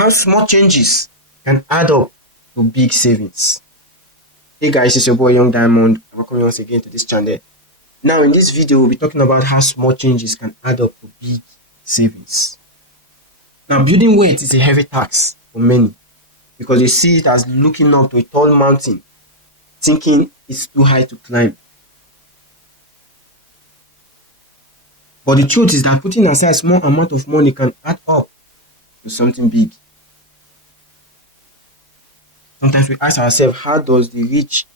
how small changes can add up to big savings. Hey guys, it's your boy Young Diamond. Welcome once again to this channel. Now in this video, we'll be talking about how small changes can add up to big savings. Now building wealth is a heavy task for many because they see it as looking up to a tall mountain, thinking it's too high to climb. But the truth is that putting aside a small amount of money can add up to something big. Sometimes we ask ourselves, how does the rich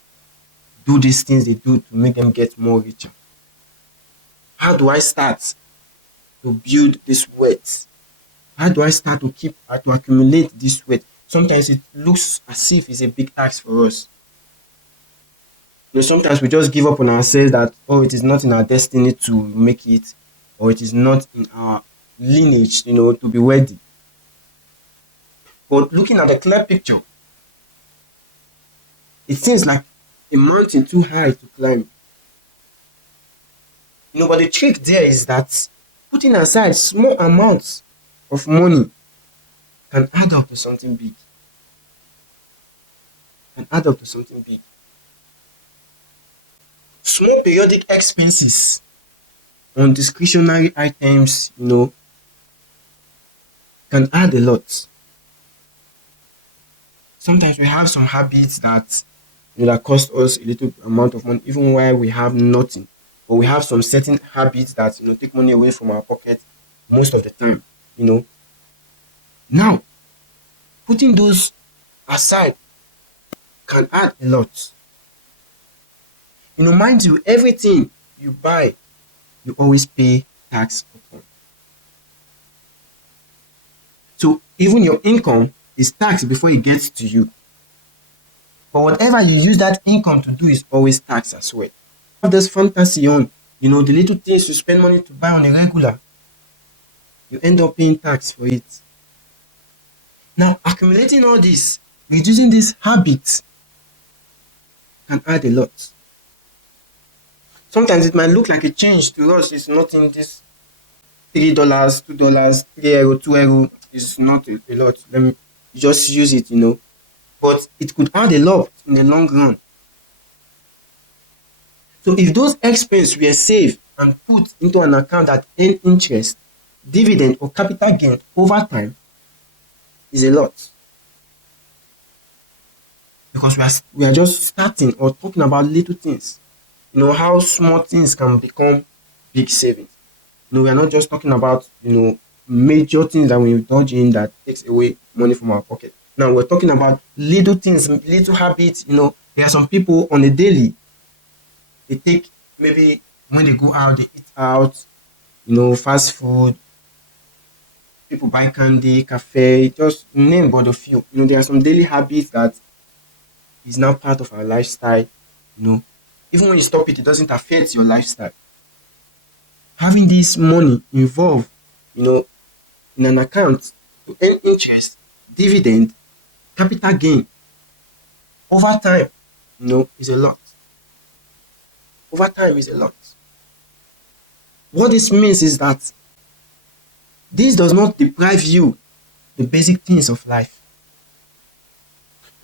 do these things they do to make them get more richer? How do I start to build this wealth? How do I start to accumulate this wealth? Sometimes it looks as if it's a big task for us. Sometimes we just give up on ourselves that, it is not in our destiny to make it, or it is not in our lineage, to be worthy. But looking at the clear picture, it seems like a mountain too high to climb. But the trick there is that putting aside small amounts of money can add up to something big. Small periodic expenses on discretionary items, can add a lot. Sometimes we have some habits that that cost us a little amount of money, even while we have nothing. But we have some certain habits that take money away from our pocket most of the time. Now, putting those aside can add a lot. Mind you, everything you buy, you always pay tax upon. So even your income is taxed before it gets to you. But whatever you use that income to do is always taxed as well. Have this fantasy on, the little things you spend money to buy on a regular, you end up paying tax for it. Now, accumulating all this, reducing these habits can add a lot. Sometimes it might look like a change to us. It's not in this $3, $2, €3, €2 is not a lot. Let me just use it, But it could add a lot in the long run. So if those expenses were saved and put into an account that earn interest, dividend, or capital gain over time, is a lot. Because we are just starting or talking about little things. How small things can become big savings. We are not just talking about, major things that we indulge in that takes away money from our pocket. Now we're talking about little things, little habits. There are some people on a daily, they take, maybe when they go out, they eat out, fast food. People buy candy, cafe, just name but a few. There are some daily habits that is now part of our lifestyle. Even when you stop it, it doesn't affect your lifestyle. Having this money involved, in an account to earn interest, dividend, capital gain over time, is a lot. Over time is a lot. What this means is that this does not deprive you the basic things of life.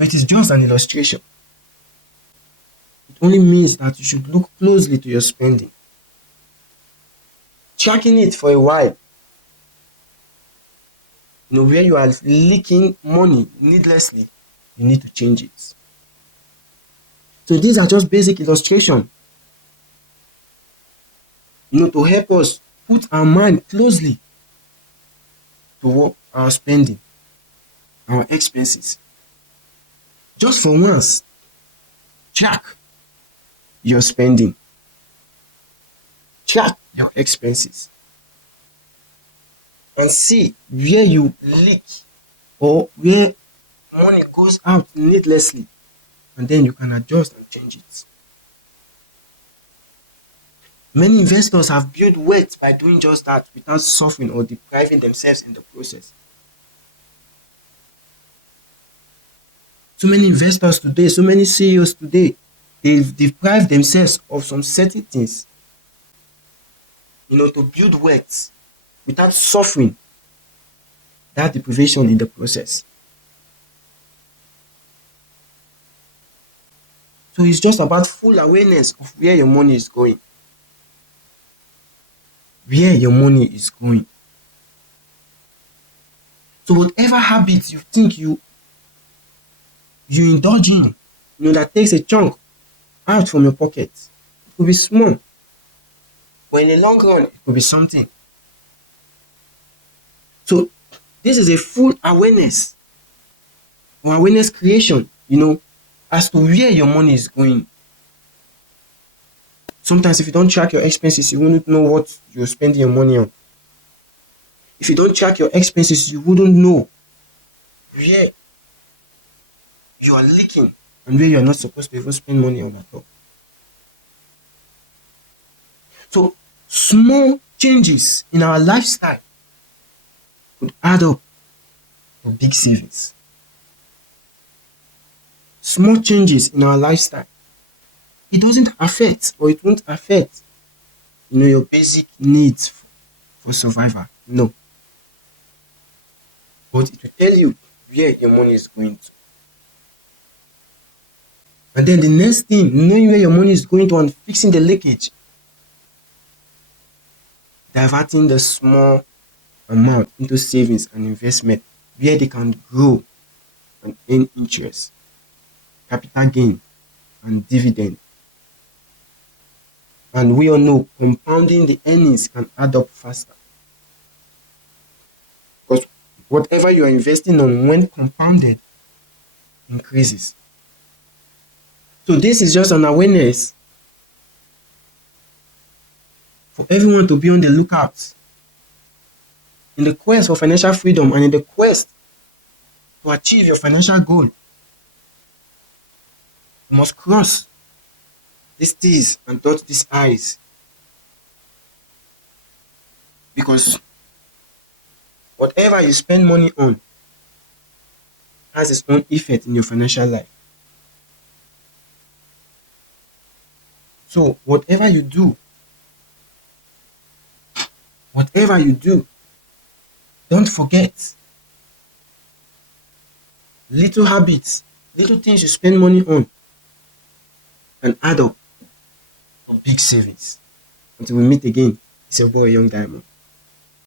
It is just an illustration. It only means that you should look closely to your spending. Tracking it for a while, where you are leaking money needlessly, you need to change it. So these are just basic illustrations, to help us put our mind closely to our spending, our expenses. Just for once, track your spending. Track your expenses. And see where you leak or where money goes out needlessly. And then you can adjust and change it. Many investors have built wealth by doing just that without suffering or depriving themselves in the process. So many investors today, so many CEOs today, they've deprived themselves of some certain things, to build wealth without suffering that deprivation in the process. So it's just about full awareness of where your money is going. Where your money is going. So whatever habits you think you indulge in, that takes a chunk out from your pocket. It could be small, but in the long run, it could be something. So this is a full awareness or awareness creation, as to where your money is going. Sometimes if you don't track your expenses, you wouldn't know what you're spending your money on. If you don't track your expenses, you wouldn't know where you are leaking and where you're not supposed to even spend money on at all. So small changes in our lifestyle would add up to big savings. Small changes in our lifestyle. It doesn't affect or it won't affect your basic needs for survival. No. But it will tell you where your money is going to. And then the next thing, knowing where your money is going to and fixing the leakage. Diverting the small amount into savings and investment where they can grow and earn interest, capital gain, and dividend. And we all know compounding the earnings can add up faster. Because whatever you are investing on, when compounded, increases. So this is just an awareness for everyone to be on the lookout in the quest for financial freedom and in the quest to achieve your financial goal. You must cross these T's and dot these I's, because whatever you spend money on has its own effect in your financial life. So whatever you do, don't forget little habits, little things you spend money on and add up to big savings. Until we meet again, it's your boy Young Diamond.